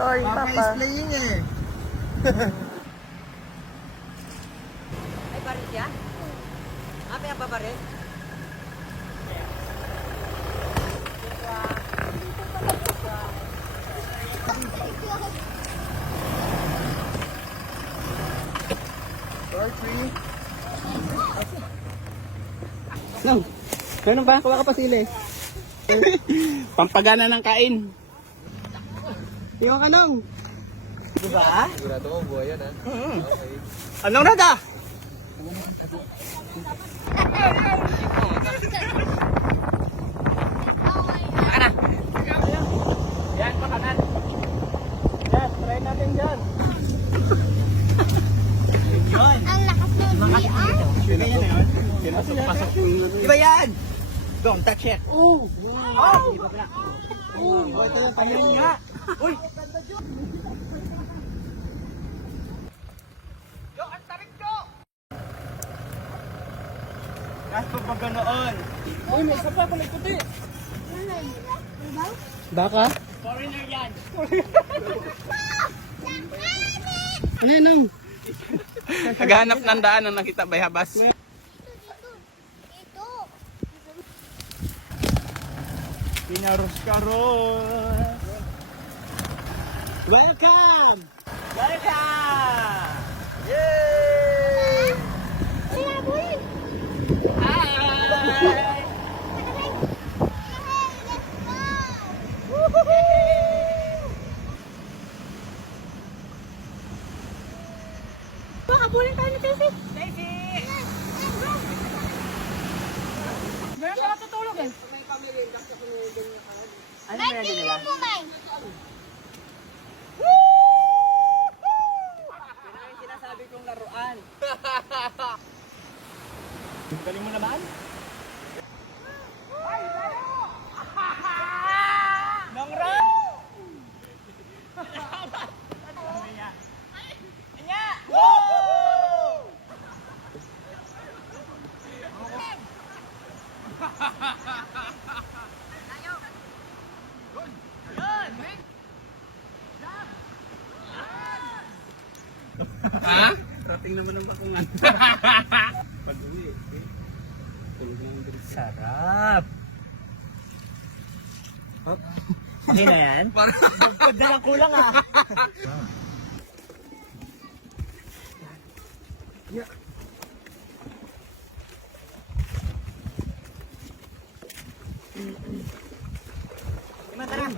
Sorry, Papa is Papa. playing eh. Ay, baril siya? Apa yang babaril? Door 3. Nong, meron ba? Kuha ka pa sili. Pampagana ng kain. Yung anong? Diba? Sigurado mo buhay yan ha. Okay. Anong rada? Kanan. Yan, pakanan. Yes, try natin dyan. Ang lakas ng Iba yan! Don't touch it. Oh! Oh! Ayan nga! Uy! Yo, ang tarik ko! Kaso pa ganoon. Uy, may isa pa kulay puti. Baka? Foreigner yan. Ano nang? Naghahanap ng daan na nakita bayhabas. Ito. Pinaros karos. Welcome! Welcome! Yay! Wala, boy. Hi! Habulin tayo ni Casey. Stacy! Meron ka natutulog eh. Ano ba yan nila? Mo, May. Yan ang sinasabi kong laruan. Galing mo naman? Ay, layo! Nongro! Anya! Woo! Ha? Rating naman ang bakungan. Pag-uwi. Sarap. Hindi na yan? Bukod na lang kulang ah. Mataram.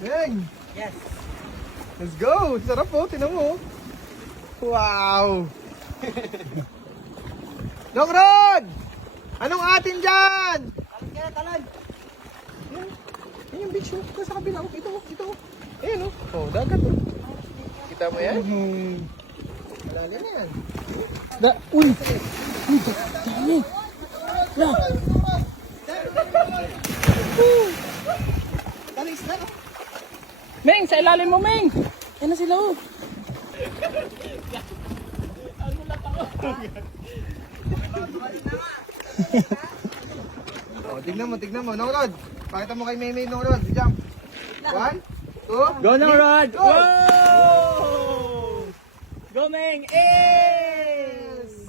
Bang! Yes. Let's go! Sarap po, tinan mo. Wow! Dong Rod! Anong atin dyan? Talon ka na, talon. Yan yung beach oh. Ito sa kabila oh. Ito. Ayan oh. Oh, dagat oh. Kita mo yan? Malalim na yan. Uy! Dali isla oh. Meng, sa ilalim mo, Meng! Yan na sila, oh. Oh, tignan mo. Dong Rod. Pakita mo kay Maymay Dong Rod. Jump. 1, 2, Go na, Rod! Go! Whoa! Go, Meng! Ace!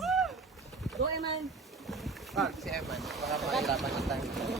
Go, Eman. Ah, si Eman. Baka makita pa tayo.